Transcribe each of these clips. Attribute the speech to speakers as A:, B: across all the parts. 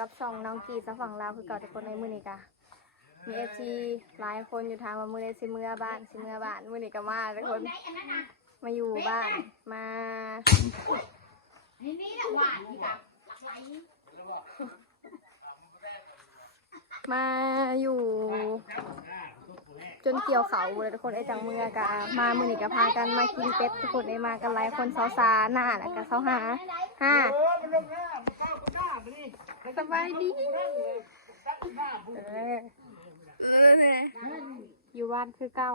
A: กับช่องน้องกีสะฝั่งลาวคือเก่าทุกคนในมือนี้กะมีเอฟซีหลายคนอยู่ทางว่ามือได้สิเมื่อบ้านสิเมื่อบ้านมือนี้ก็มาทุกคนมาอยู่บ้านมา
B: นี่นี่หละหวานนี่กับหลักไหล
A: มาอยู่ จนเกี่ยวเขาเลยทุกคนไอ้จังเมื่อกะมามือนี้ก็พากันมากินเป็ดทุกคนไอ้มากันหลายคนสาวสาหน้าแล้วก็สาหาห้า สบายดีเออเออเนี่ยอยู่บ้านคือเก้า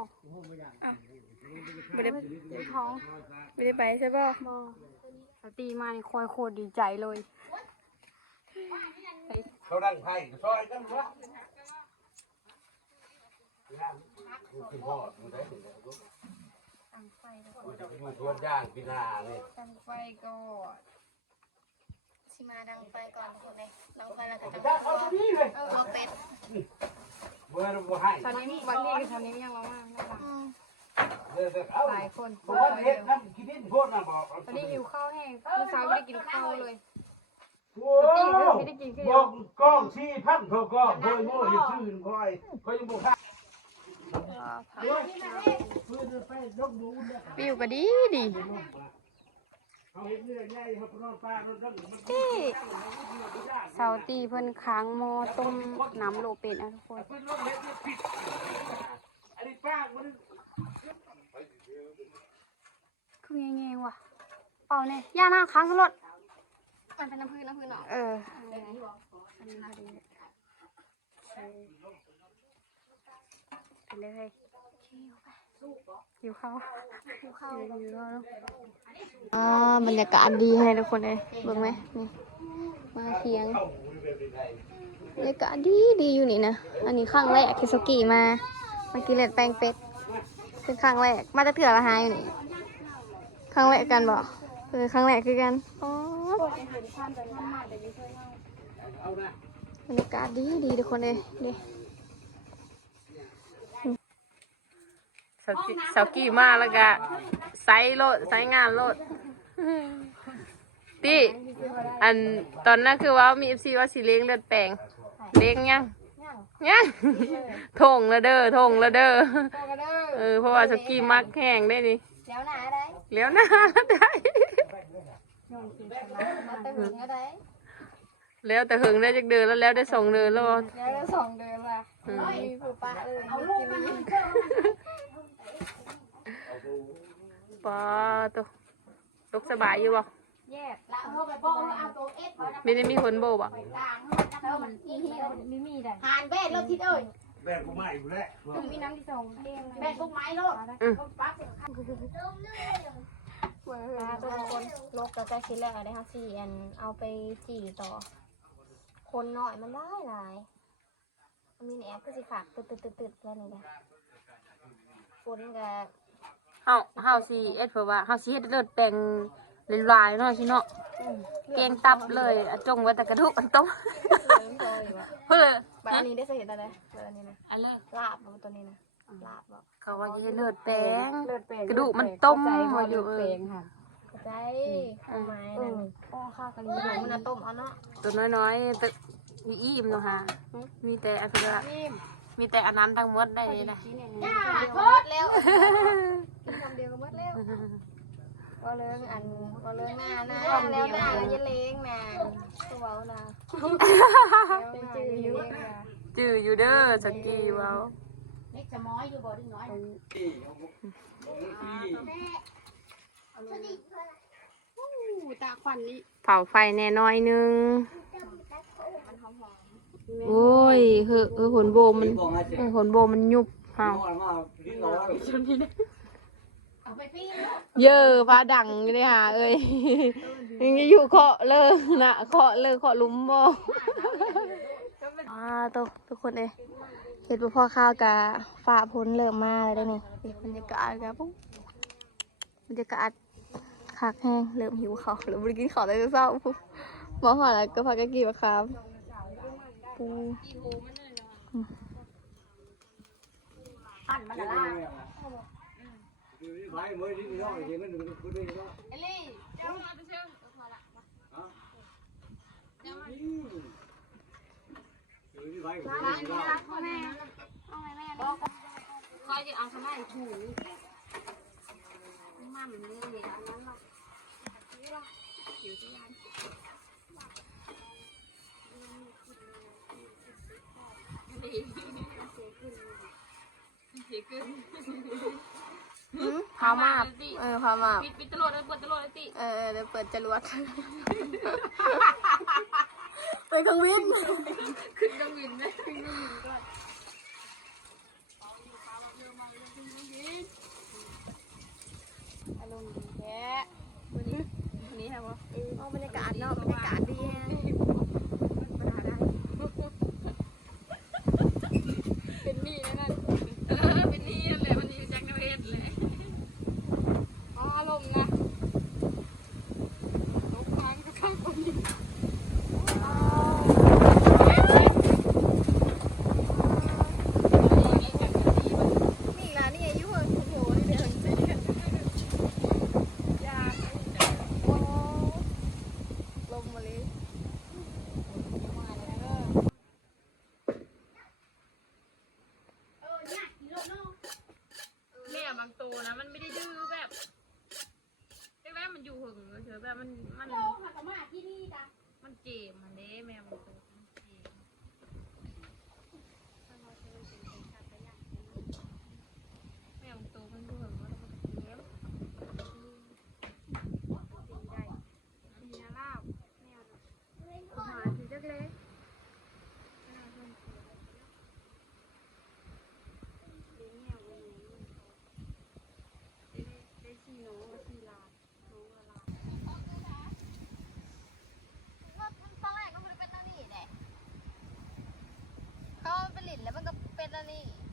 A: อะไม่ได้กินท้องไม่ได้ไปใช่ป่ะเขาตีมานี่คอยโคตรดีใจเลย
C: เขาดังไพ่ซอยกันวะคุณพ่อมึงได้ถึงแล้วลูก
A: ตั้งไฟก่อน
C: มึงจะไปดูชวนย่างพินาเนี่ย
A: ตั้งไฟก่อน ชิมาดังไฟก่อนทุกคนเลยดังไฟแล้วก็
C: จ้า
A: ตั้ง
C: เขา
A: ไฟ
C: ที่นี่เลย
A: เออหัวเป็ด
C: เมื่อเราให้
A: ตอนนี้วันนี้กับตอนนี้ยังร้องมากนะคะ
C: เดี๋ยวเอา
A: หลายคน
C: บอกว่าเฮ็ดน้ำกินดินโคตรนะบอก
A: ตอนนี้หิวข้าวแห้งเมื่อเช้าไม่ได้กินข้าวเลย
C: โอ้บอกกล้องสี่พันเขาก็เบอร์โม่เห็นชื่อคอยคอยยังบอกว่าพื้นไปยกมูนเนี่ย
A: วิวก็ดีดี ที่เสาตีเพิ่นค้างหมอต้มน้ำโลเป็ดนะทุกคน
C: พื้นรถเห็นผิดอันนี้ป้ามัน
A: คือแงงๆว่ะเปล่าเนี่ยย่าหน้าค้างรถมันเป็นน้ำพื้นน้ำพื้นเหรอเอออันนี้พอดีไปเลย หิวข้าวหิวข้าวหิวข้าวอ่าบรรยากาศดีให้ทุกคนเลยเบิ่งไหมนี่มาเทียงบรรยากาศดีดีอยู่นี่นะอันนี้ครั้งแรกคิสกิมามากินเล็ดแป้งเป็ดเป็นครั้งแรกมาจะเถื่อละหายอยู่นี่ครั้งแรกกันบอกเออครั้งแรกคือกันอ๋อบรรยากาศดีดีทุกคนเลยดี
D: สาวกี้สาวกี้มาแล้วก็ไซส์โลดไซส์งานโลดตีอันตอนนั้นคือว่ามีเอฟซีว่าสิเลี้ยงเลือดแปลงเลี้ยงยังยังทงละเด้อทงละเด้อเออเพราะว่าสาวกี้มักแห้งได้นี่
A: แล้วหนาได้
D: เลี้ยวหน้าได้
A: มาเติมก็ได้
D: แล้วแต่หึงได้จักเดือนแล้วแล้วได้สองเดือนแล้ว
A: แล้วได้สองเดือนละมีผู้ปะเลยเอาลูกมา
D: ปอตัวตกสบายอยู่บ่
A: แยก
B: ละเอาไปบอกเอาตัวเอสไว้นะ
D: ไม่ได้มีคนโบบ่
B: ต่าง
A: แล้วมันอีเหี้ยมีมีได้
B: หานแบดรถทิศเอ้ย
C: แม่กูไม่อยู่แล้ว
A: มีน้ำที่สองเด้ง
B: แบดพวกไม้รถปั๊บ
A: มาทุกคนลกแล้วก็คิดแล้วได้ค่ะสี่อันเอาไปจี่ต่อ คนหน่อยมันได้หลายมีแอปก็สิขาดตึดตึดตึดตึดแล้วนี่นะคนก็
D: เฮาเฮาสิเอ็ดเพื่อว่าเฮาสิเฮ็ดเลือดแปลงลายๆเนาะชิเนาะเกงตับเลยอะจงไว้แต่กระดูกมันต้ม
A: เริ่มโตอยู่อะ
D: เพื่อ
A: แบบอันนี้ได้เห็นอะไรแบบอันนี้นะ
D: อันแรก
A: ลาบบ่ตัวนี้นะลาบบ่
D: เขาว่าจะให้เลือดแปลง
E: เลือดแปลง
D: กระดูกมันต้ม
E: เข้าใจ
D: มา
E: ว่า
D: อ
E: เลื
D: ยู่
E: อด
D: เอ
E: แปล
D: อง
E: ค่ะ
A: เข้าใจข้าวไม้นั่นอ้อข้าวกะหรี่หมูมันน่ะต้มเอาเนาะ
D: ตัวน้อยๆแต่มีอิ่มเนาะฮะมีแต่อันเดียว มีแต่อันนั้นทั้งหมดได้เลยนะ
B: จ้า
A: โคตรแล้วกินคำเดียวก็หมดแล้วว่าเรื่องอันว่าเรื่องหน้าหน้าแล้วหน้าก็จะเล้งนะตัวเว้านะแล้วหน้าก็จะเล้งนะ
D: จื้ออยู่เด้อสกีเว้า
B: เล็กจะม้อยอยู่บ่ดึงน้อย
E: ตาควันนี่
D: เผาไฟแน่น้อยนึง โอ้ยเฮ้อเออหนโบมันเออหนโบมันยุบเฮา
B: เอาไปพี่
D: เยอะฟ้าดังอยู่เลยฮะเอ้ยยังจะอยู่เคาะเลยนะเคาะเลยเคาะหลุมบ่
A: อ่าตัวทุกคนเอ้ยเห็ดพ่อข้าวกะฝ่าพ้นเริ่มมาเลยได้อนี่นี่บรรยากาศกะปุ๊บบรรยากาศคักแห้งเริ่มหิวข้าวเริ่มไปกินข้าวได้เศร้าปุ๊บหมอหอแล้วก็พากันกินมะขาม ปู
B: อันมันละล่ะ
C: ไปเมือที่น้องเห็นมันดูดูดูก็
B: เอลี่
E: เจ้า
D: มาดูเชิงมาละมาเจ้ามาดูดูไป
E: ดูดูก็แม่เอาแม่แม่บอกคอยจะเอาทำไมถูมั่มเลยเอานั้นหรอกผิวที่ยัน ขึ้ง
A: พามาเออพามา
D: ปิดปิดตลอดเลยเปิดตลอดเลยติ
A: เออเดี๋ยวเปิดจรวดไปกังวิน
D: ขึ้นกังวินไหม
E: ขึ้ง
D: วิน
A: ก่
D: อน
E: อารมณ์
A: ดี
D: แค่วันนี้วันนี้
E: ค
D: รับว่า
E: บรรยา
A: กาศเนาะบรรยา
D: กาศดี
A: แบบมั
D: น
A: มัน
D: มันเจ็บ
E: มันเด้แม่
A: Italy.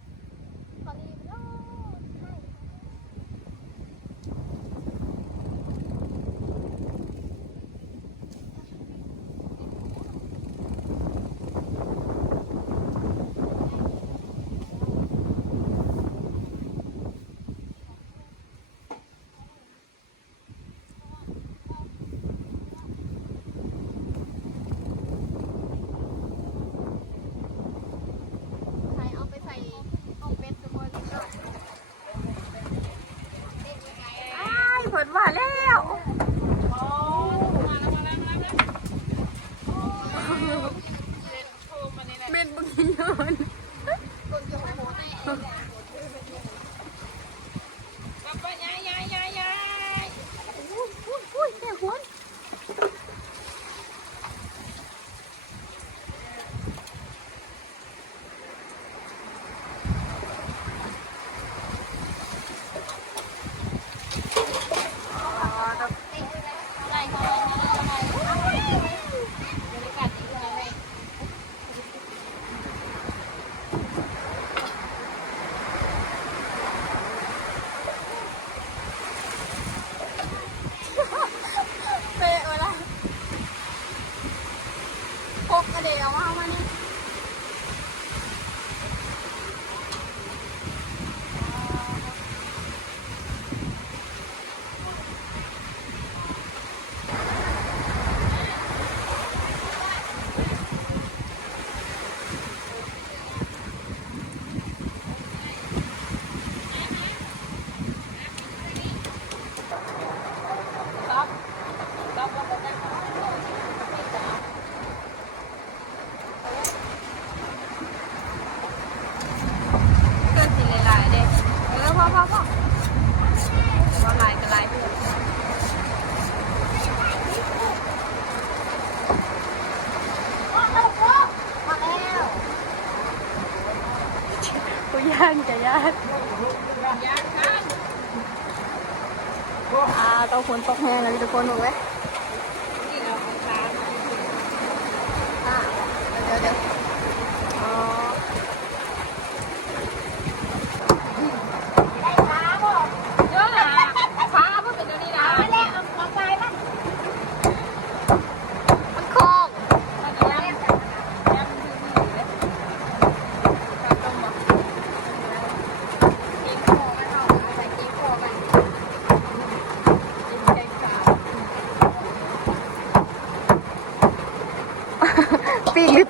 A: going away.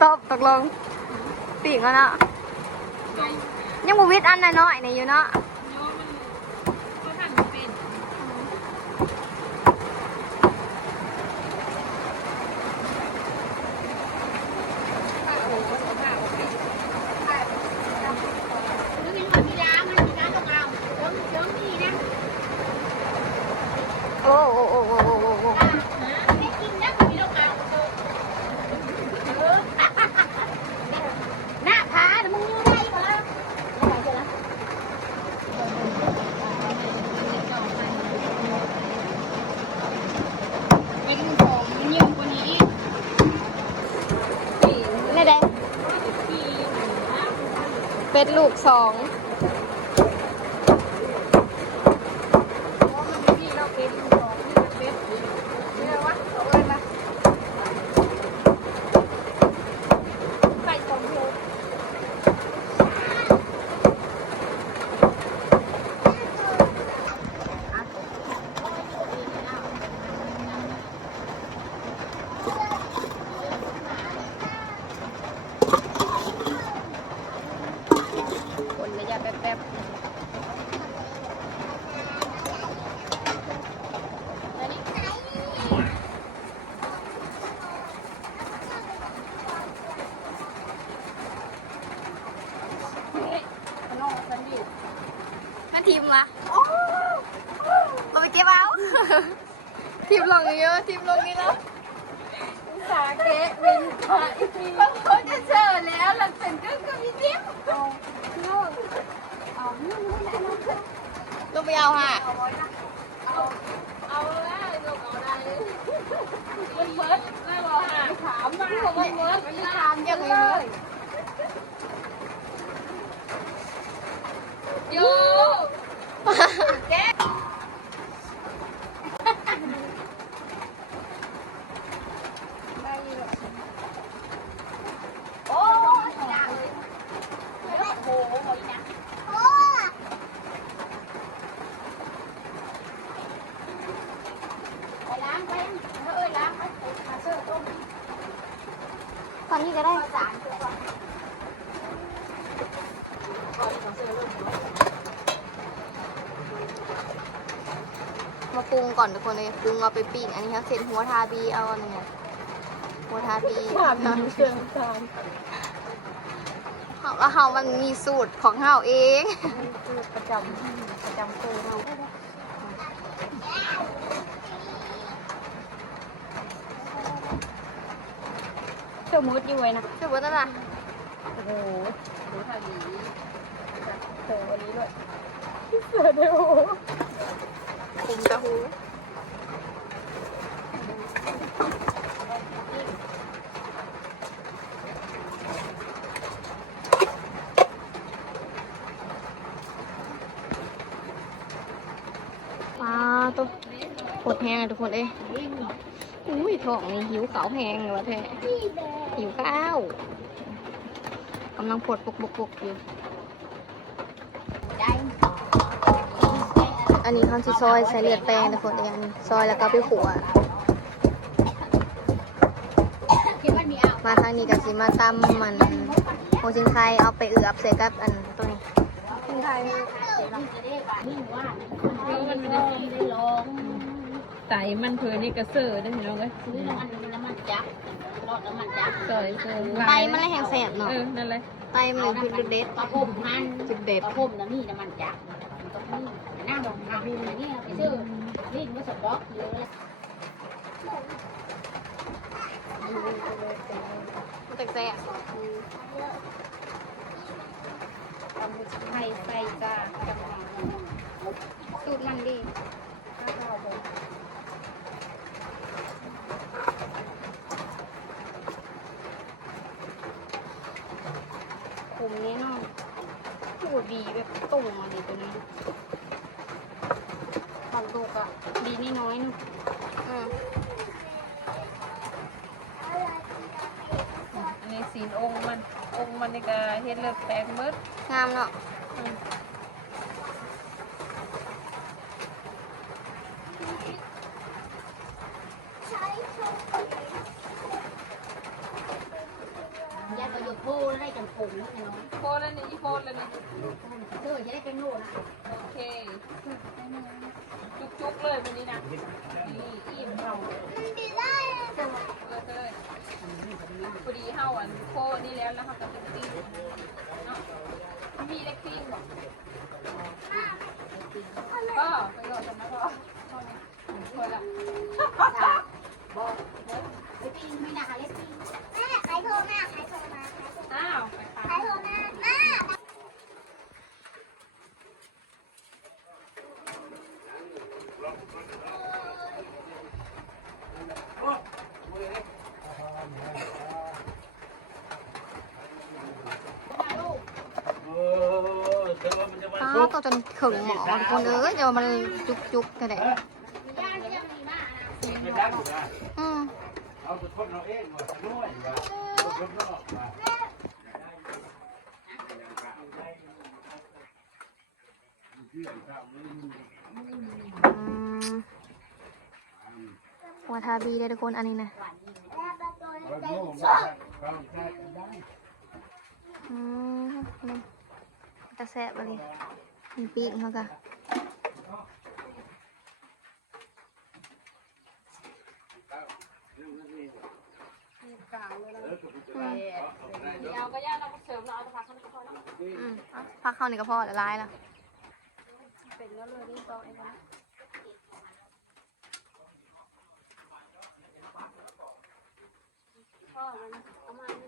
A: ตบตกลงปีกแล้วเนาะยังบูวิดอันน้อยๆใน
B: อยู่เนาะ ก
A: สอง
B: คนระยะแป๊บๆน้องฉันอยู่
A: แม่ทีมละเราไปเก็บเอา ทีมลงเยอะทีมลงนี่แล้ว
B: สาเกะวินพาอีพีบางคนจะเจอแล้วหลังเป็นกึ่งก็มีทิปลูกไม่
A: เอาค่ะ
B: เอาแล้วลูกเอาได้มันเบิร์ดไม่บอกหาถามมาบอกว่าเบิร์ดมันถามยังไงเลย
D: โย
B: โอ้ยดังเลยโอ้โหนะไปล้างไปเอ้ยล้างไปมาเสื้อต้ม
A: ตอนนี้ ก็ได้
B: สารตัวก่อนก่อนของเสื้อเริ่ม
A: มาปรุงก่อนทุกคนเลยปรุงเอาไปปิ้งอันนี้ครับเสร็จหัวทาบีเอาอันนี้ไงหัวทาบี
B: เครื่องทาน
A: เฮาแล้วเฮามันมีสูตรของเฮาเอง
B: ประจำประจำตัวเราเสื้อ มูดอยู่ไว้นะ
A: สูตรว่านั่นน่ะ
B: โอ้โหดูทางนี้
D: เธอวันนี้ด้วยเสือเดียว
A: คุมกระหูปลาตัวปวดแห้งอะทุกคนเอ้ยอุ้ยท้องนี่หิวเขาแห้งเลยวะแท้ หิวข้าวกำลังปวดปุกปุกปุกอยู่
B: ได้
A: อันนี้เขาสิซอยใส่เลือดแป้งทุกคนเอ้ยอันนี้ซอยแล้วก็ไปขัว
B: คิดว่ามีเอา
A: มาทางนี้ก็สิมาตำมันโมชิงไคเอาไปเอือบใส่กับอันตัวนี้
B: คุณไทยจะ ได้ป่ะนี่ว่ามันไม่ได้ลอง
D: ไตมันเพื่อนี่กระเซอร์ได้ไหมน้องเอ้ย
B: ซื้อน้ำมันน้ำมันจับรอดน้ำมันจับ
D: ซอยเซอร์
A: ไตมันเลยแห้งแสบเนาะ
D: เออนั่นเลย
A: ไตมันเลยคือจุดเด็ด
B: กระพมมัน
A: จุดเด็ด
B: กระพมน้ำนี่น้ำมันจับตรงนี้หน้าลงทางนี่นี่ไปซื้อนี่มันสต๊อกเยอะเลย
A: มันแตกแสบ
B: ไทยใส่จ้าจังหวะ
A: สูตรมันดีผมแน่นอนโอ้ ดีแบบตุ่มมาดีตัวนี้บางลูกอะดีนี่น้อยๆนึงอืม
D: อันนี้สีนองค์มัน องค์มันนี่ก็เฮ็ดเลือดแปลงเบิด
A: งามเนาะ
B: ยาประโย โพแล้วได้จังผงนะน้อง
D: โฟน แล้วนี่อีโฟนแล้วนี่
B: เธอจะได้เป็นโน่นะ
D: โอเคจุกๆเลยวันนี้นะนี่อิ่มเฮาเลยเลยพอดีเฮาอันโคนี่แล้วแล้วเฮาก็เป็นปิ้งเนาะมีเล็กปิ้งบอกก็ประโยชน์กันนะพ่อพอละ
B: บอกไปปิ้งไม่น่าเล็กปิ้งแม่ใครโทรมาใครโทรมา
D: อ้าวไป
B: ใคร
D: ค่ะ
B: โทรมาแม่
C: เออแต่ว่ามันจะมา
A: อ้า
C: สุ
A: ว
C: ก
A: ก็ จนขึงหมอทุกคนเอ้ยเดี๋ยวมันจุกจุกกันเลย
C: ไม่ดังอยู่นะ
A: อืม
C: เอาไปคนเราเองว่าน้อยว่าคนนอกว่า
A: อืมวาทาบีเลยทุกคนอันนี้นะ
C: เราโง่มาเราแค่ได้
A: อืมนี่ตะแสบเลย มีปีกเขากะอืม
D: เอาก็ย่าเราเสริมเราเอาผักเข้าไปก่อน
A: อืมเอาพักเข้านี่ก็พอละลายล้ว
D: เป็นแล้วเลยนี่ต่อไอ้นะ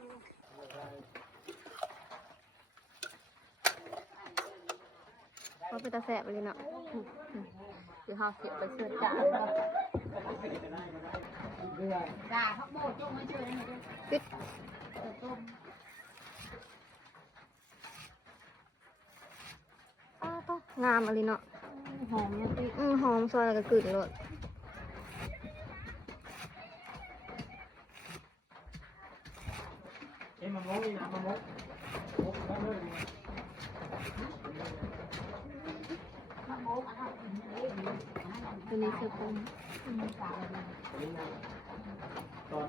A: เขาเป็นตะแสบเลยเนาะอืมอืมเดี๋ยวเขาเสียไปเสื้อจ่าเนาะ
B: ด่าพักโบจุ้งไม่ช่วยนะ
A: ปิดอ้าวต้องงามอะไรเนาะ
B: หอมเนี่ยพี่
A: อืมหอมซอยแล้วก็กลืนเลย
C: เอ้มันงงนี่นะมันงงงงได้เลย
A: ตัวนี้คือผม
C: ตอนนี้มกตอน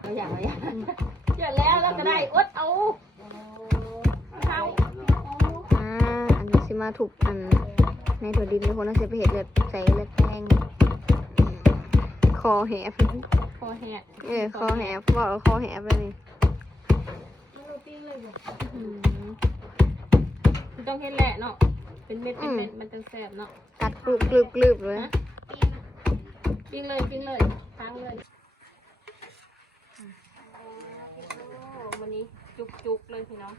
B: ไม่อยากไม่อยาก
D: เดี๋ยวแล้วเราก็ได้อดเอาเข้า
A: อ่าอันนี้สิมาถูกอันในถั่วดินทุกคนน่าจะไปเห็ดเลือดใส่เลือดแป้งคอแหบ
D: คอแหก
A: เออคอแหบบอกว่าคอแหบเลยนี่อืม
D: มันต้องเห็นแหละเนาะ เป็นเม็ดเป็นเม็ดมันจะแสบเนาะ
A: กัดกรุบกรึบกรึบเลย
D: ปิ้งเลยปิ้งเลยค้างเลยโอ้วันนี้จุกจุกๆเลยพี่น้อง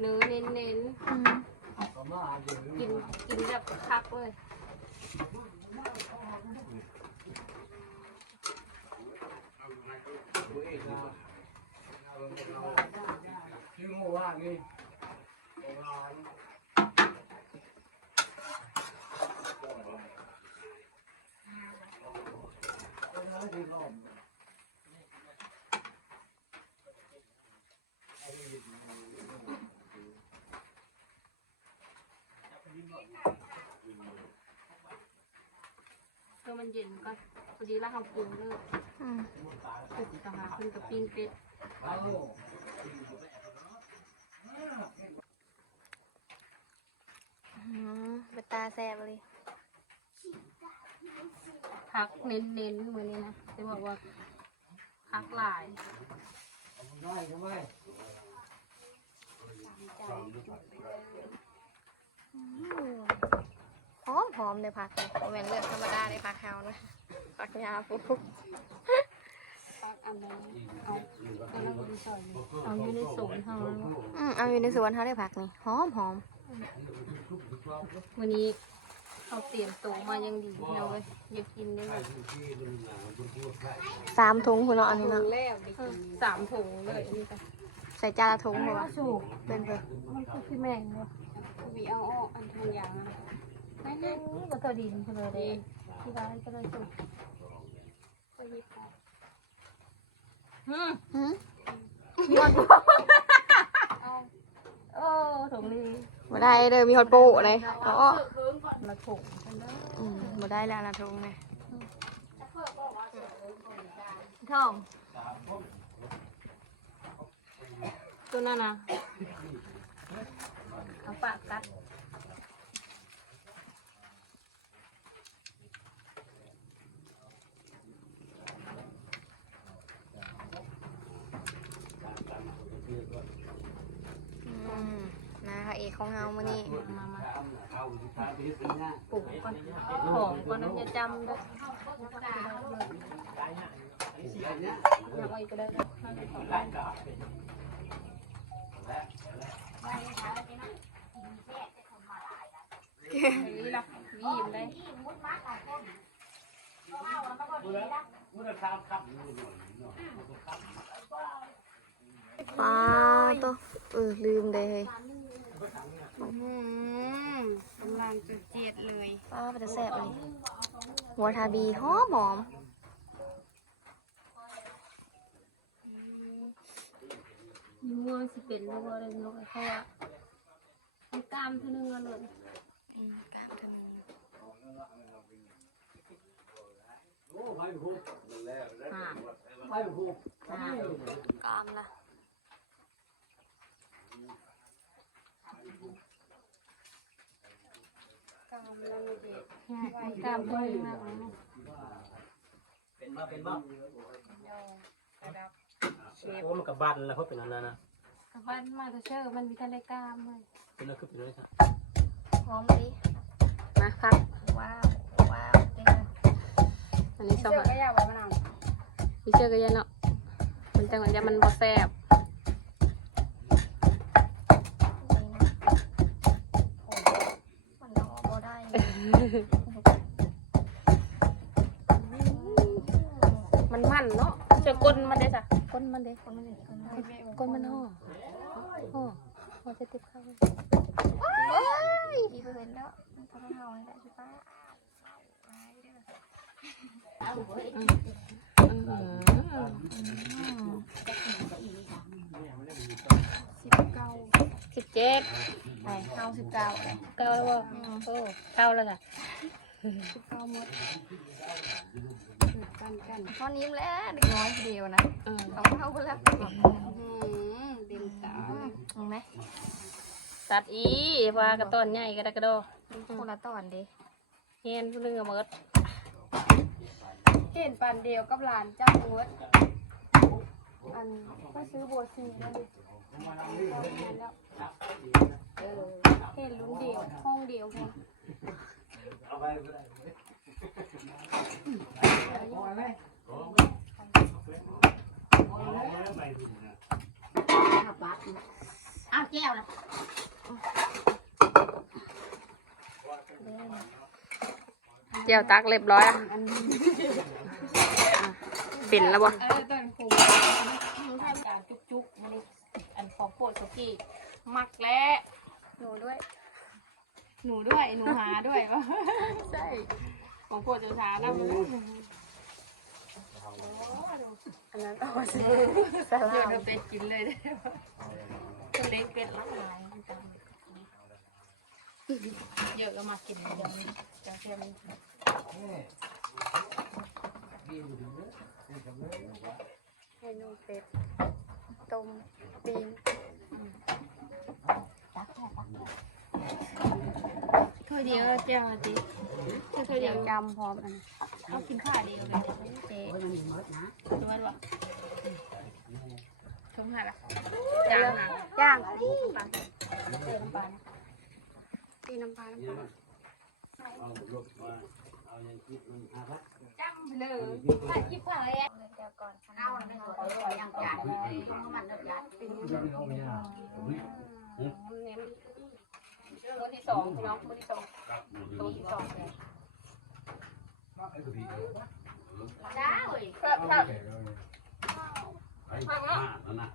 D: เนื้อเน้นเน้น
A: อืม
D: ๆกินกินแบบคักเลย
C: ชื่อว่านี่
D: เพื่ อมันเย็นก็พอดีแล้วเขาปรุงเลย
A: อืม
D: ปรุงต่างหากขึ้นกับปิ้งเป็ด
A: อืมเป็นตาแสบเลย
D: พักเน้นเน้นๆมือนี้นะจะบอกว่าพักหลาย
A: หอมหอมเลยผักเลยบ่แม่นเลือดธรรมดาเลยผักแฮวนะผักยาปุ๊บ
D: พักอันนั้นเอาอันนั้นก็ดีซอยเลยเอาอยู่ในสวนเขาแล้ว
A: อืมเอาอยู่ในสวนเขาได้ผักนี่หอมหอม
D: วันนี้ เขาเตรียมตัวมายังดีเราเลยอยากกินได้แบบ
A: สามถุงคุณเนาะอันนี้เนาะ
D: สามถุงเลยอันนี้ก็
A: ใส่จานละถุงบ่วะเป็นเพื่อ
D: มันคือพี่แมงเนาะวีเอาออกอันทางยางนะนั่นนั่นก็ตัวดินเฉลยเลยที่ร้านก็เลยส่งก็ยิบไปอืม
A: หืม
D: โอ้ถุงนี้
A: บ่ได้เด้อมีฮอตโป้เลยอ๋อ
D: มาถุงกันเด้อ
A: อืมบ่ได้แล้วละถุงเลย
D: ทองตัวนั้นนะเอาปากกัด
A: อืมนะคะเอกของเฮามื้อนี้
D: มา
B: ป้า
D: ปลูกก่อนหอมก่อนนะอย่าจำด้วยอยากเอาอีกก็ได้นี่ละวีมได้
B: มูลค่าขับ
A: ปาตัวเออลืมเลย
E: อืม กำลังจะเจ็ดเลย
A: ปลามันจะแซ่บเลยหัวทาบีหอมหอม
D: มีม่วงสิเป็นแล้วก็เลยนกเขาว่ามันกล้ามเท่านึงอะเลย
A: อืมกล้ามเท่านั้น
B: โอ้ไม่พูดแล้ว
D: อ่า
B: ไม่พูด
D: อ่าก
A: ล้ามละ
E: กำลังจะเจ็
D: กล้ามเท่านึงนะ
F: เป็นบ้าเป็นบ้า
E: ระดับ
F: โอ้มันกับบ้านแล้วเขาเป็นอันนั้นนะ
D: กับบ้านมาตัวเชื่อมันมีทะเลกล้ามเลย
F: เป็นอะไรคือเป็นอะไรครับ
A: หอมดิ
D: มาพัก
A: ว้าวว้าวเต็ม
D: อันนี้ส
E: เชื่
D: อ
E: องก็ยากไว้มะนาว
D: พี่เชื่อกันยังเนาะมันจังหวะยามันบ่แซ่บ
A: มัน
D: มันเนาะเชื่อก้นมันเด้จ้ะก้นมันเด้
A: คนมันคนมัน
D: ก้นมันห่อห่อห่อจะติดข้าว
A: โอ้ยดีเกินแล้วมันทำให้เฮาให้ได้ใช่ปะ
E: สิบเก้า
D: สิบเจ็ด
A: ไปเฮาสิบเก้าเลย
D: เก้าแล้วบ่โอ้เก้าแล้วจ้ะ
E: สิบเก้าหมดเกิดกันกัน
A: ตอนนี้แล้วเด็กน้อยทีเดียวนะ
D: อืม
A: เอาเข้าไปแล้ว
E: อืมเต็มตา
A: เห็นไหม
D: ตัดอีว่ากระต้นใหญ่กระดกกระโด
A: คนละตอนดิ
D: เห็นผู้หนึงเอามาก็
E: เห็นปันเดียวกับหลานเจ้าหมดอันก็ซื้อบัวซีนั่นดิแล้ว เออเห็นลุ้นเดียว ห้องเดียวพอ
B: เอาไปก็ได้
A: อ้าวแก้วละ
D: เจียวตักเรียบร้อยอะปิ่นแล้วบ่
E: เออตอนครู
D: การจุกจุกมันนี่อันของโปรดสกี้มักแล้ว
E: หนูด้วย หนูด้วย หนูหาด้วยวะ
D: ใช่ของโปรดจะช้านะมัน
E: อันนั้นเอาสิ
A: สลา
E: เดี๋ยว
A: ม
E: เราเป็ดกินเลยได้ปะ
D: เป็นเล็กเป็ดละลายเยอะก็มากินเดี๋ยวนี้จะเทียม
E: เมนูเป็ดต้มปีน เดียวเจ้าดิถ้วยเดียวจำพร้อมอันเอากินข้าวเดียวเลยเจ๊
D: ดูมันบ่
E: ทุ่งหัดอะ
D: ย่างหาง
E: ย่างตีน้ำปลาตีน้ำปลาน้ำปลา
B: เอาลูกมาเอาอย่างคิดมันหาพัก
E: จำไปเลย
A: ถ่ายคลิปอะไรอ่เดี๋ยวก่อนเอามันไปสวยๆยังจานมันเดือดร้อน
B: เอาไม่ ได้
D: เน้นมือที่สองพี่น้องคนที่สองตัวที่สองเลย
A: ได้เว้ย
B: ครับครับไอ้ห้านั่นน่ะ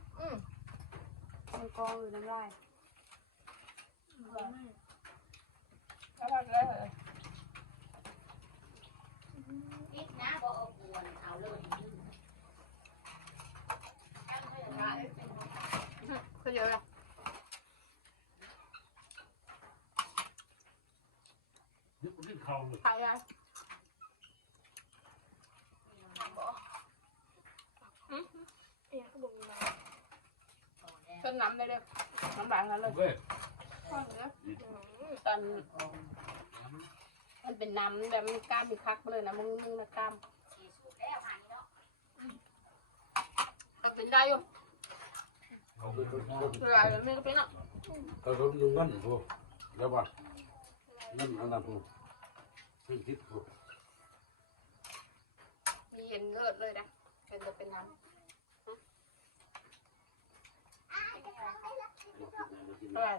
E: มันกองอยู่น้ำลาย
D: แล้วก็เลย
A: คิดนะบ่เอาควรเอาเลย
E: ก็เยอะละ
B: นึกว่าเขา
E: ขายอะไร
A: เอ๊ะก็บอกมีมา
D: ต้นน้ำได้เลยน้ำลายนั้นเลย
C: เว้ย
E: ข้าวเหนียว
D: ตอนมันเป็นน้ำแบบมันกล้ามมีคักไปเลยนะมึงนึงนะกล้ามก็เป็นได้อยู่
C: เขาเป็นคน
D: คืออะไรไม่ก็เป็นอะ
C: เขาเป็นลุงนั่นพวกแล้วว่านั่นอันนั้นพวก เป็นทิศพวก
D: มีเห็นเลือดเลยนะเป็นจะเป็นน้ำอะไร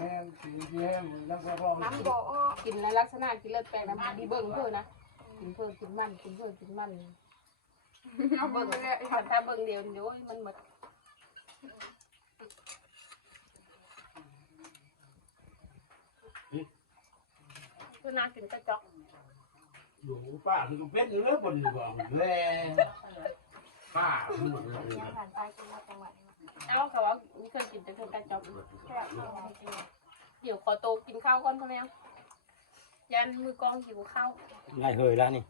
C: แห้งสีแห้งน้ำกระเพาะ
D: น้ำบ่อกินในลักษณะกินเลือดแปลงน้ำดีเบิ้งเพื่อนะกินเพิ่มกินมันกินเพิ่มกินมันเอาเบิ้งถ้าเบิ้งเดียวเดี๋ยวมันหมด คือนากินกระจอก
C: อยู่ป้ามันก็เป็นอยู่แล้วบนอยู่บ่แล้ป้ามันหมดเลย
B: ผ่านไปกินมาจังหวัด
D: เอาเขาว่าไม่เคยกินแต่เพิ่งกระจอกเดี๋ยวขอโตกินข้าวก่อนพ่อแม่ยันมือกองหิวข้าว
F: ง่ายเฮยแล้วนี่